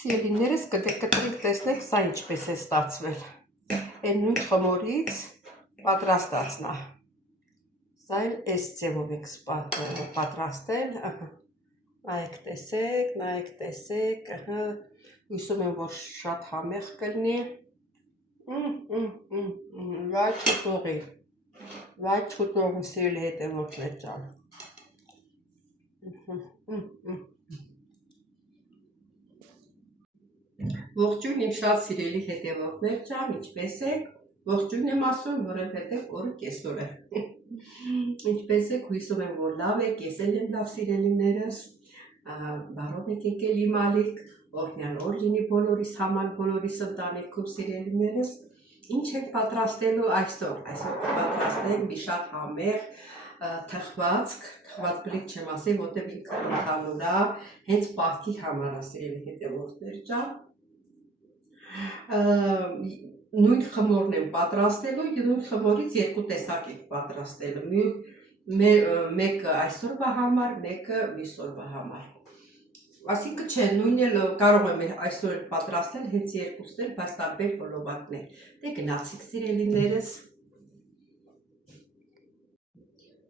Սիրելիներս կտրիկ տեսնեք, սա ինչպես է ստացվել։ Այն նույն խմորից պատրաստածն է։ Սա էլ այս ձևով ենք պատրաստել։ Նայեք տեսեք, հույսում եմ, որ շատ համեղ կլինի։ Վայ չուտողի սիրելի հետևորդներ ջան։ Ողջույն իմ շատ սիրելի հետևորդներ ջան, ինչպես եք։ Ողջույն եմ ասում, որովհետև օրը կեսօր է։ Ինչպես եք, հույսում եմ, որ լավ եք, ես էլ եմ լավ սիրելիներս։ Բարով եք եկել իմ ալիք, օրհնյալ օր լինի բոլորիս համար, բոլորիս ընտանիքում սիրելիներս։ Ինչ ենք պատրաստելու այսօր։ Այսօր կպատրաստենք մի շատ համեղ թխվածք բլիթ չեմ ասի, որտեղ ինքը ընդհանուր է, հենց պարտքի համար է, սիրելի հետևորդներ ջան։ Նույն խմորն եմ պատրաստելու, նույն խմորից երկու տեսակ ենք պատրաստելու, մեկը այսօրվա համար, մեկը մյուս օրվա համար։ Այսինքն չէ, նույնն էլ կարող եմ այսօր պատրաստել հենց երկուսն էլ, բայց տարբեր ֆոլովակներ։ Դե գնացիք սիրելիներս։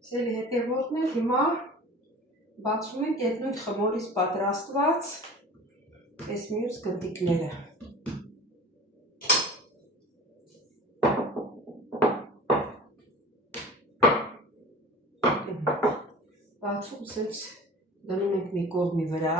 Սիրելի հետևորդներ, հիմա բացում ենք այդ նույն խմորից պատրաստված այս մյուս գնդիկները։ Բացում սենց դնում ենք մի կողմի վրա։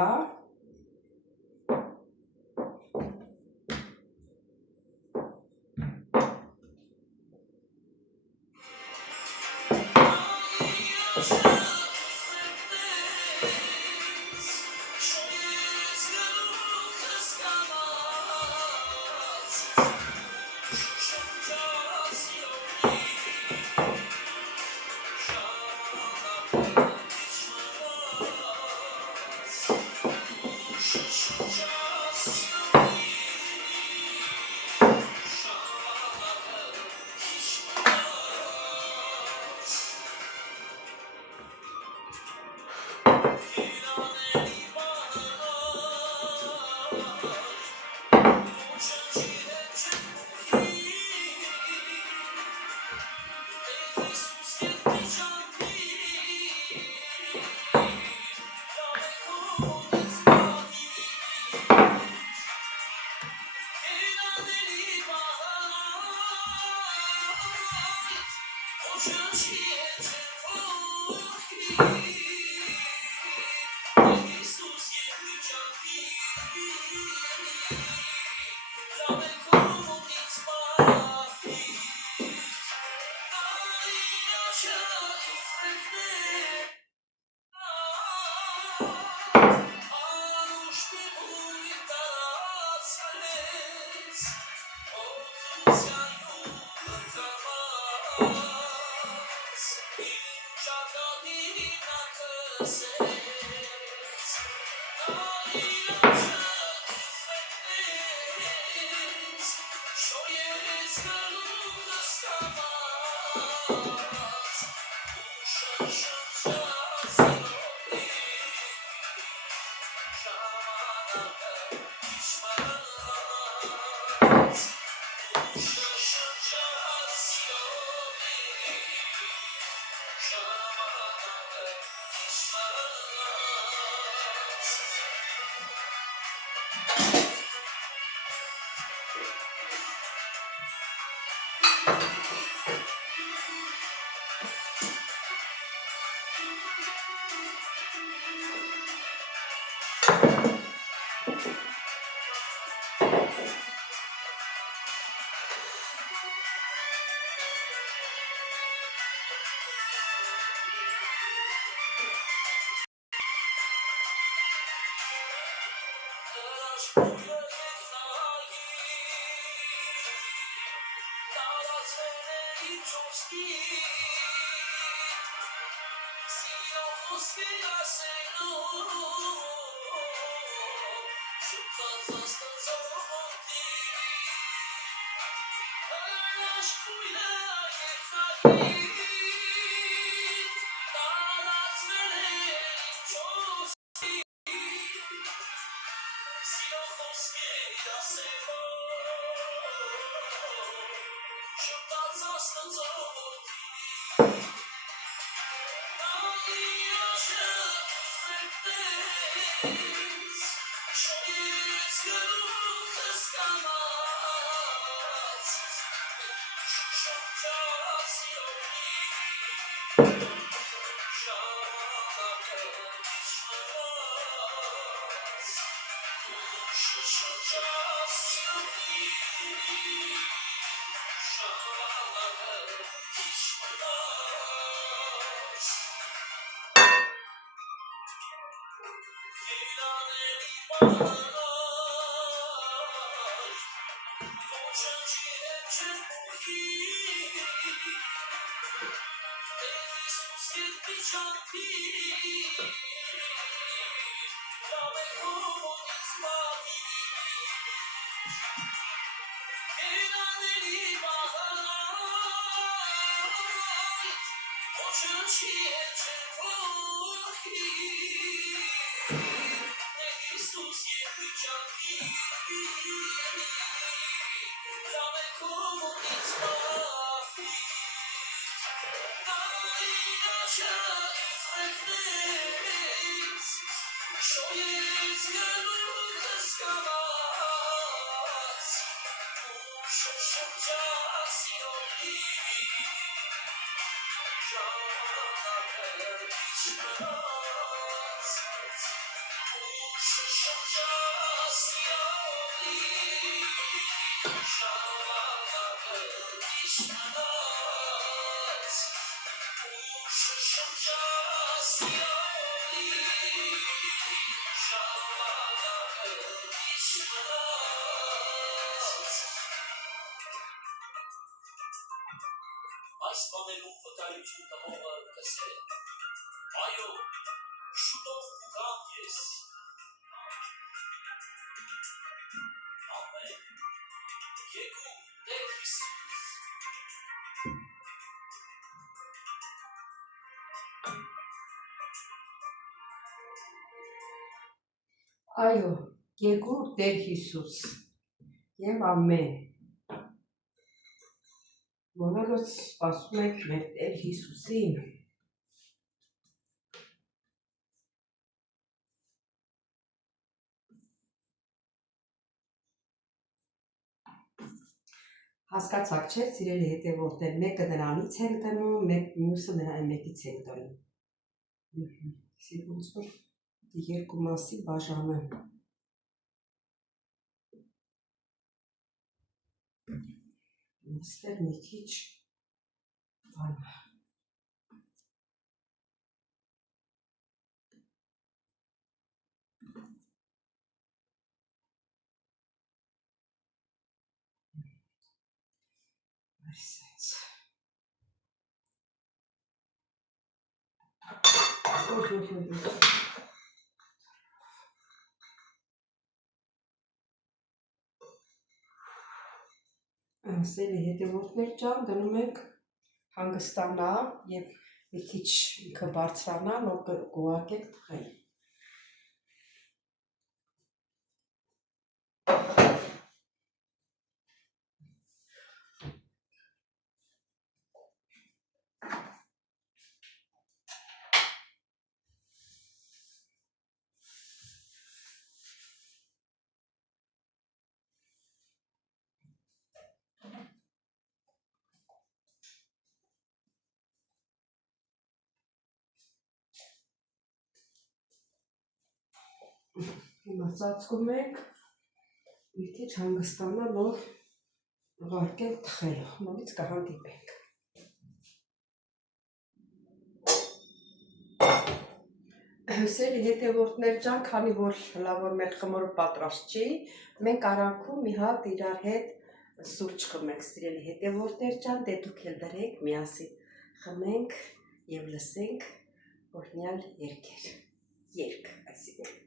Այո, եկուր Տեր Հիսուս եւ ամեն բոլորս սպասում ենք մեր Տեր Հիսուսին։ Հասկացաք չէ, սիրելի հետևորդներ, մեկը նրանից էր դնում, մյուսը նրան մեկից էր դնում։ Ոնց որ երկու մասի բաժանը։ Այստեղ մի քիչ բան։ Այսպես։ Սիրելի հետևորդներ ջան, դնում եք հանգստանա եւ մի քիչ ինքը բարձրանա, նոր կուղարկեք թխել։ Հիմա ծածկում եք, մի քիչ հանգստանա, նոր ուղարկեք թխել, նորից կհանդիպենք։ Սիրելի հետևորդներ ջան, քանի որ լավ որ մեր խմորը պատրաստ չի, մենք արանքում մի հատ իրար հետ սուրճ խմենք, սիրելի հետևորդներ ջան, դե դուք էլ դրեք, միասին խմենք եւ լսենք օրհնյալ երգեր։ Երգ, այսինքն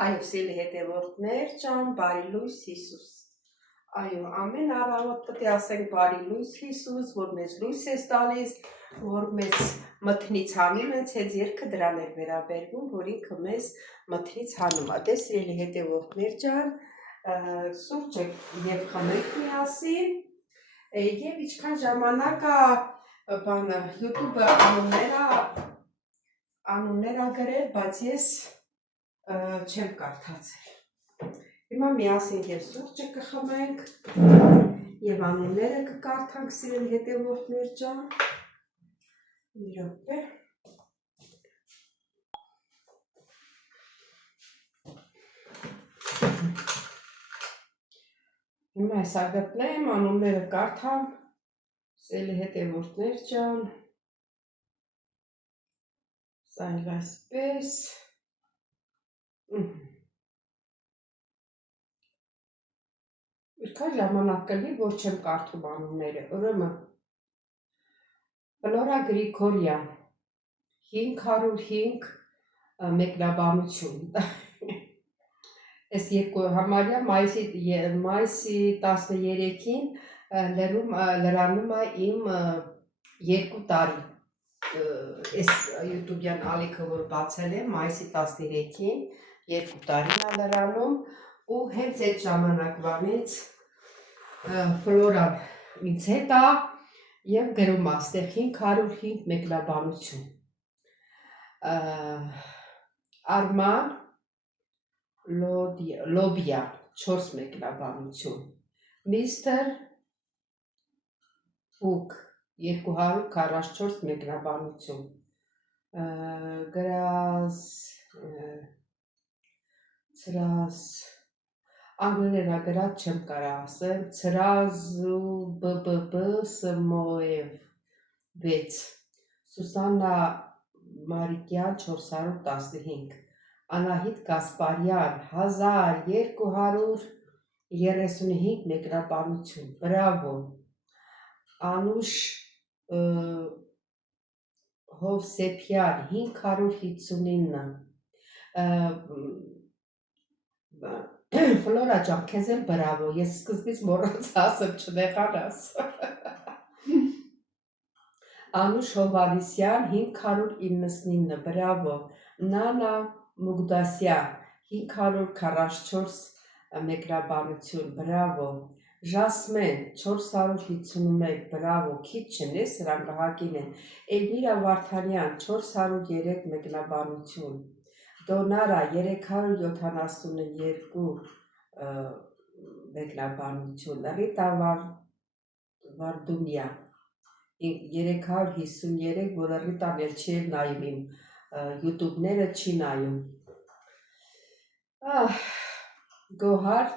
Այո, սիրելի հետևորդներ ջան, բարի լույս Հիսուս։ Այո, ամեն առավոտ պետք է ասենք բարի լույս Հիսուս, որ մեզ լույս ես տալիս, որ մեզ մթնից հանում ես, հենց երգը դրան էր վերաբերվում, որ ինքը մեզ մթնից հանում է։ Դե սիրելի հետևորդներ ջան, սուրճը եւ խմենք միասին, եւ ինչքան ժամանակ է բանը YouTube-ը անուններ գրել, բայց ես չեմ կարդացել։ Հիմա միասին եւ սուրճը կխմենք եւ անունները կկարդանք սիրելի հետևորդներ ջան։ Մի րոպե։ Հիմա հեսա գտնեմ, անունները կարդամ, սիրելի հետևորդներ ջան։ Սա էլ այսպես։ Ինչքան ժամանակ կլի, որ չեմ կարդում անունները, ուրեմն Ֆլորա Գրիգորյան 505 մեկնաբանություն։ Այս երկու համարյա մայիսի 13-ին լրանում է իմ 2 տարի։ Այս YouTube-յան ալիքը, որ բացել եմ, մայիսի 13-ին 2 տարին է լրանում, ու հենց այդ ժամանակվանից Ֆլորան ինձ հետ է եւ գրում է այստեղ 505 մեկնաբանություն։ Արման Լոբիա 4 մեկնաբանություն։ Միստր Բուկ 244 մեկնաբանություն։ Անգլերենա գրած չեմ կարող ասեմ, Ցրազուբբ Սմոև 6, Սուսաննա Մարիկյան 415, Անահիտ Գասպարյան 1235 մեկնաբանություն, բրավո, Անուշ Հովսեփյան 559 Ֆլորա ջան, քեզ էլ բրավո, ես սկզբից մոռացա ասել չնեղանաս։ Անուշ Հովհաննիսյան 599 բրավո, Նանա Մուգդասյան 544 մեկնաբանություն, բրավո, Ժասմեն 451 բրավո, քիչ չեն, սրանք հակին են, Էլմիրա Վարդանյան 403 մեկնաբանություն, Դոնարա 372 մեկնաբանություն, Ռիտա Վարդունյան 353, որը Ռիտան էլ չի նայում իմ յութուբները չի նայում։ Գոհար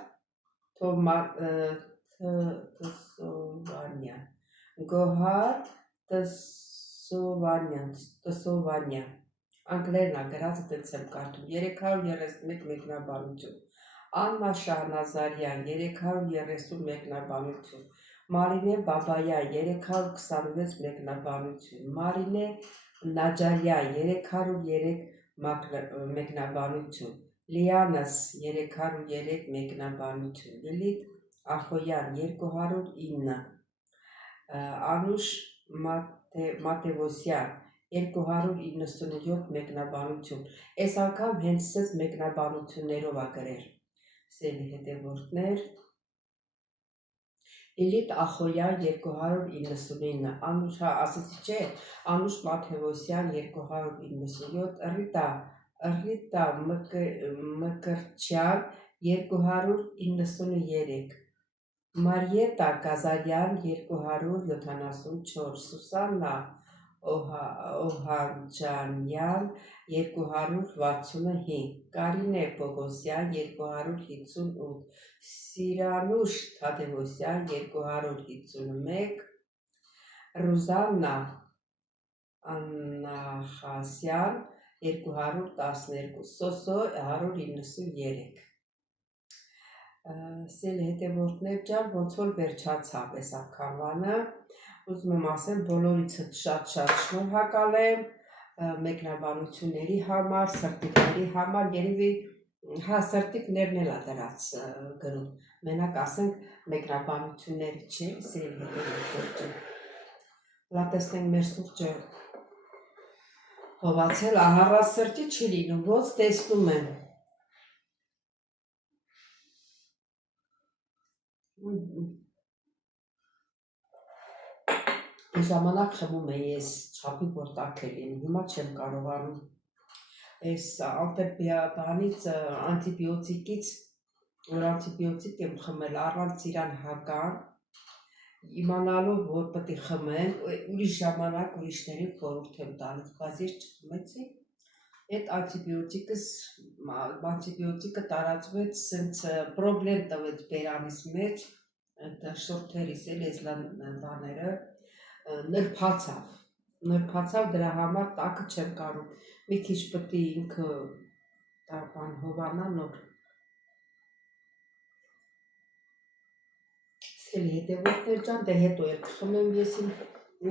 Տսովանյան, անգլերն է գրած, դենց եմ կարդում, 331 մեկնաբանություն, Աննա Շահնազարյան 330 մեկնաբանություն, Մարինե Բաբայան 326 մեկնաբանություն, Մարինե Նաջարյան 303 մեկնաբանություն, Լիանաս 303 մեկնաբանություն, Լիլիթ Ախոյան 209, Անուշ Մատևոսյան 297 մեկնաբանություն, այս անգամ հենց սեզ մեկնաբանություններով է գրել, սելի հետևորդներ, Լիլիթ Ախոյան 299, Անուշ ասեցի չէ, Անուշ Մաթևոսյան 297, Ռիտա Մկրտչյան 293, Մարիետա Գազարյան 274, Սուսաննա Օհանջանյան 265, Կարինե Պողոսյան 258, Սիրանուշ Թադևոսյան 251, Ռուզաննա Աննախասյան 212, Սոսո 193։ Սելի հետևորդներ ջան, ոնց որ վերջացավ այս անգամվանը, ուզում եմ ասեմ, բոլորիցդ շատ-շատ շնորհակալ եմ մեկնաբանությունների համար, սրտիկների համար, երևի հա սրտիկներն էլ է դրած գրում, մենակ ասենք մեկնաբանությունների չէ, սերի հետևորդներ լա տեսնենք մեր սուրճը հովացել, ահառած սրտի չի լինում, ոնց տեսնում եմ ժամանակ խմում է ես չապի որ տաք է լինում, հիմա չեմ կարողանում ես բանից անտիբիոտիկից, որ անտիբիոտիկ եմ խմել առանց իրան հական, իմանալով որ պետք է խմեմ, ուրիշ ժամանակ ուրիշներին խորհուրդ եմ տալիս, բայց ես չխմեցի, այդ անտիբիոտիկը տարածվեց, սենց պրոբլեմ տվեց բերանիս մեջ, շորթերիս էլ ես բաները, նրբացավ դրա համար տակը չեմ կարում, մի քիչ պետք է ինքը հովանա նոր սելի հետևորդներ ջան, դե հետո էլ կխմեմ ես իմ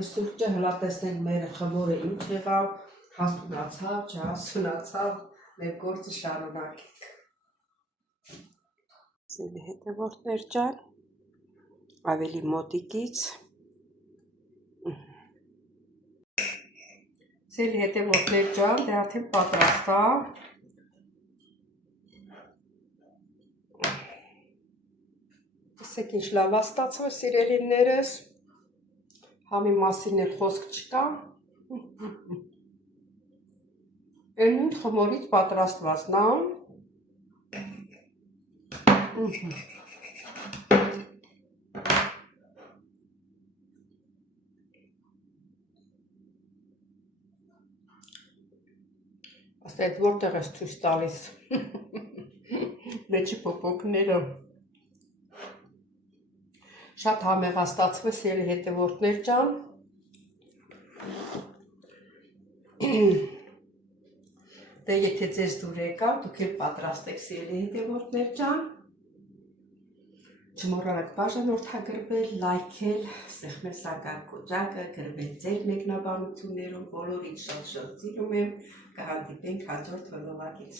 սուրճը, հլա տեսնենք մեր խմորը ինչ եղավ, հասունացավ, չհասունացավ, մեր գործը շարունակենք սելի հետևորդներ ջան, ավելի մոտիկից Սելի հետևորդներ ջան, դե արդեն պատրաստ է Տեսեք ինչ լավ է ստացվել սիրելիներս Համի մասին էլ խոսք չկա Էլ նույն խմորից պատրաստվածն է Աստ որտեղ ես ցույց տալիս մեջի փոփոխները Շատ համեղաստացվել սերի հետևորդներ ջան Դե եթե ձեզ դուր եկավ, դուք էլ պատրաստեք սերի հետևորդներ ջան Չմոռանաք բաժանորդագրվել, լայքել, սեղմել սակարկոճակը, գրվել ձեր մեկնաբանություններով, բոլորից շատ սիրում եմ, կհանդիպենք հաջորդ վլոգից։